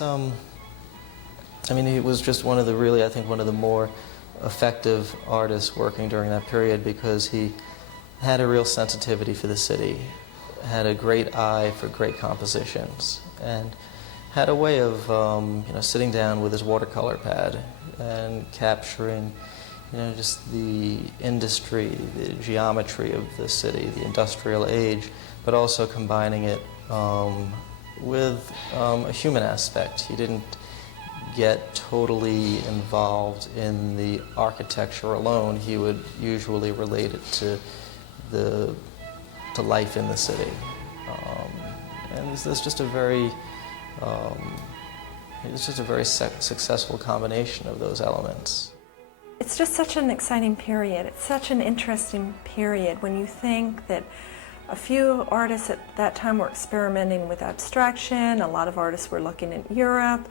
I mean, he was just one of the really, I think, one of the more effective artists working during that period because he had a real sensitivity for the city, had a great eye for great compositions, and had a way of sitting down with his watercolor pad and capturing just the industry, the geometry of the city, the industrial age, but also combining it with a human aspect. He didn't get totally involved in the architecture alone. He would usually relate it to life in the city. And there's just a very it's just a very successful combination of those elements. It's just such an exciting period. It's such an interesting period when you think that a few artists at that time were experimenting with abstraction. A lot of artists were looking at Europe.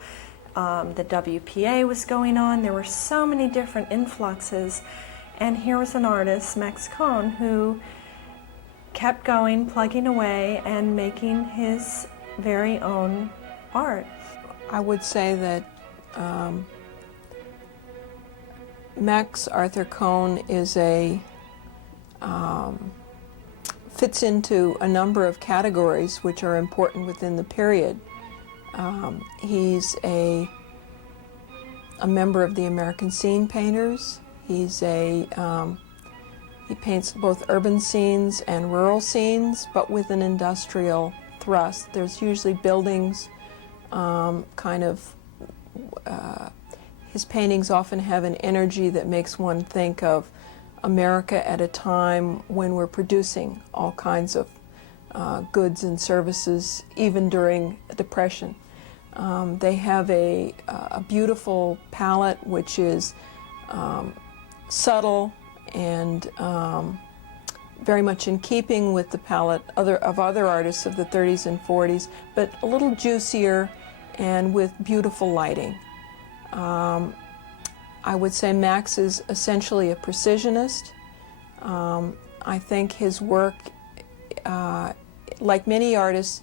The WPA was going on. There were so many different influxes. And here was an artist, Max Cohn, who kept going, plugging away, and making his very own art. I would say that Max Arthur Cohn is fits into a number of categories which are important within the period. He's a member of the American Scene Painters. He paints both urban scenes and rural scenes, but with an industrial thrust. There's usually buildings, his paintings often have an energy that makes one think of America at a time when we're producing all kinds of goods and services, even during a Depression. They have a beautiful palette which is subtle and very much in keeping with the palette of other artists of the 30s and 40s, but a little juicier and with beautiful lighting. I would say Max is essentially a precisionist. I think his work, like many artists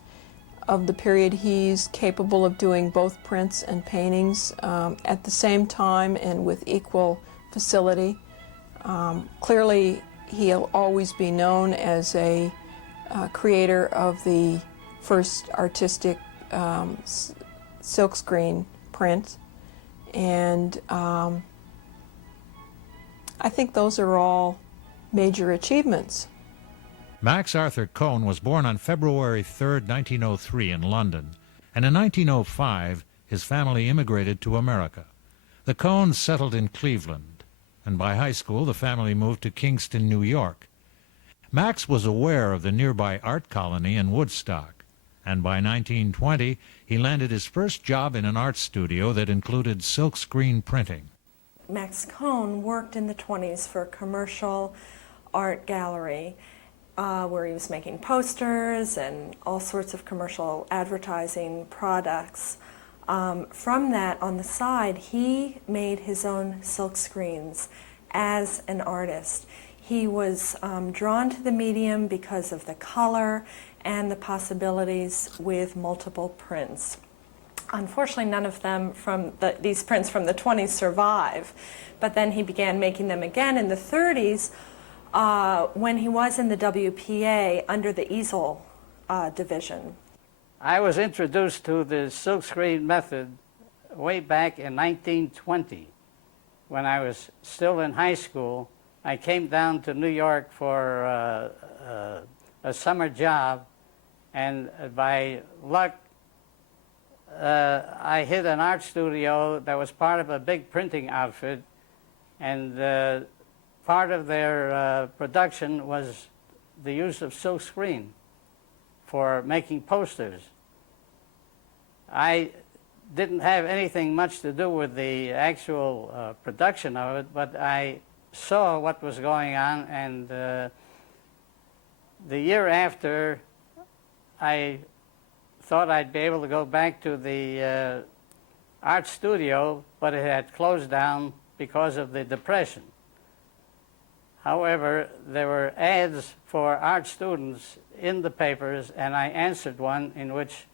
of the period, he's capable of doing both prints and paintings at the same time and with equal facility. Clearly, he'll always be known as a creator of the first artistic silkscreen print, and I think those are all major achievements. Max Arthur Cohn was born on February 3, 1903 in London, and in 1905 his family immigrated to America. The Cohns settled in Cleveland, and by high school the family moved to Kingston, New York. Max was aware of the nearby art colony in Woodstock, and by 1920 he landed his first job in an art studio that included silkscreen printing. Max Cohn worked in the 20s for a commercial art gallery where he was making posters and all sorts of commercial advertising products. From that, on the side, he made his own silk screens as an artist. He was drawn to the medium because of the color and the possibilities with multiple prints. Unfortunately, none of them from these prints from the 20s survive, but then he began making them again in the 30s when he was in the WPA under the easel division. I was introduced to the silkscreen method way back in 1920. When I was still in high school, I came down to New York for a summer job, and by luck, I hit an art studio that was part of a big printing outfit, and part of their production was the use of silkscreen for making posters. I didn't have anything much to do with the actual production of it, but I saw what was going on, and the year after, I thought I'd be able to go back to the art studio, but it had closed down because of the Depression. However, there were ads for art students in the papers, and I answered one in which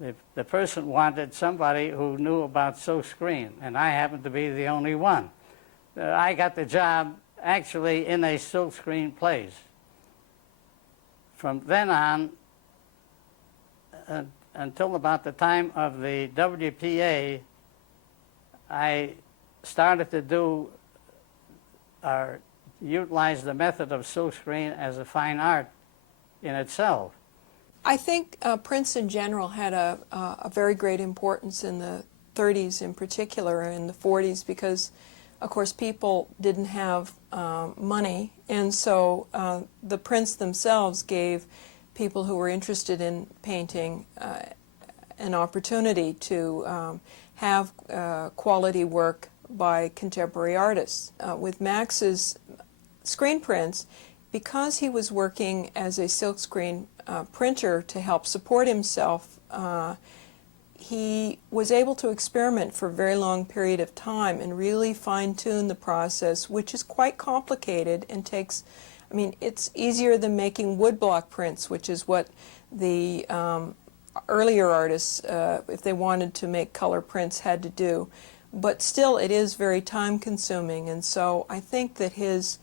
The person wanted somebody who knew about silkscreen, and I happened to be the only one. I got the job actually in a silkscreen place. From then on, until about the time of the WPA, I started to do or utilize the method of silkscreen as a fine art in itself. I think prints in general had a very great importance in the 30s in particular, and in the 40s, because of course people didn't have money, and so the prints themselves gave people who were interested in painting an opportunity to have quality work by contemporary artists. With Max's screen prints, because he was working as a silkscreen printer to help support himself, he was able to experiment for a very long period of time and really fine-tune the process, which is quite complicated and takes, I mean, it's easier than making woodblock prints, which is what the earlier artists, if they wanted to make color prints, had to do. But still, it is very time-consuming, and so I think that his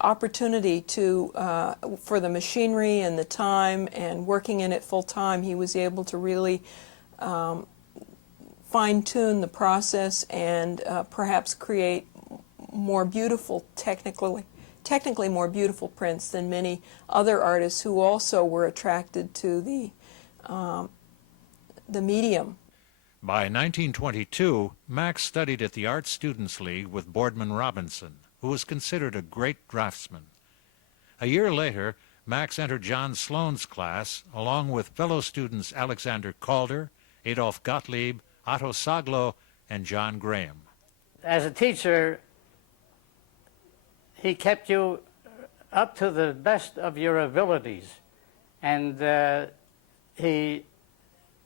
opportunity to, for the machinery and the time and working in it full-time, he was able to really fine-tune the process and perhaps create more beautiful, technically more beautiful prints than many other artists who also were attracted to the medium. By 1922, Max studied at the Art Students League with Boardman Robinson, who was considered a great draftsman. A year later, Max entered John Sloane's class, along with fellow students Alexander Calder, Adolf Gottlieb, Otto Saglo, and John Graham. As a teacher, he kept you up to the best of your abilities, and he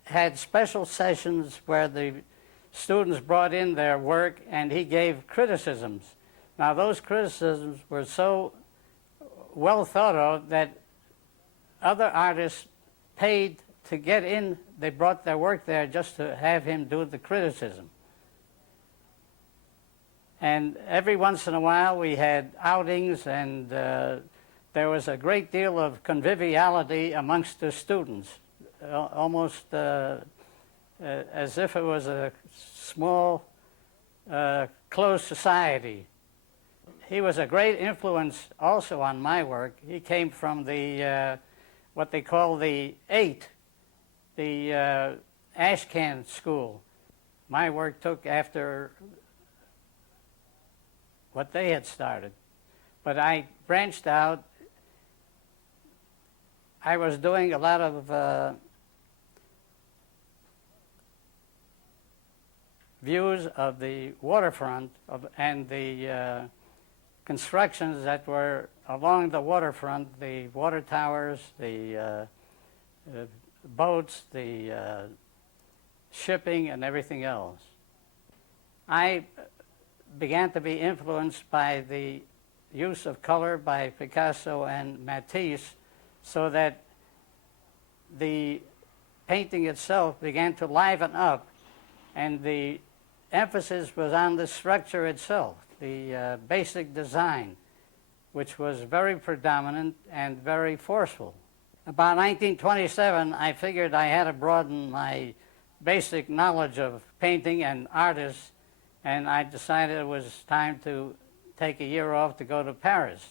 had special sessions where the students brought in their work and he gave criticisms. Now those criticisms were so well thought of that other artists paid to get in. They brought their work there just to have him do the criticism. And every once in a while we had outings, and there was a great deal of conviviality amongst the students, almost as if it was a small, closed society. He was a great influence also on my work. He came from the, what they call the 8, the Ashcan school. My work took after what they had started. But I branched out. I was doing a lot of views of the waterfront and the constructions that were along the waterfront, the water towers, the boats, the shipping, and everything else. I began to be influenced by the use of color by Picasso and Matisse, so that the painting itself began to liven up, and the emphasis was on the structure itself, the basic design, which was very predominant and very forceful. About 1927, I figured I had to broaden my basic knowledge of painting and artists, and I decided it was time to take a year off to go to Paris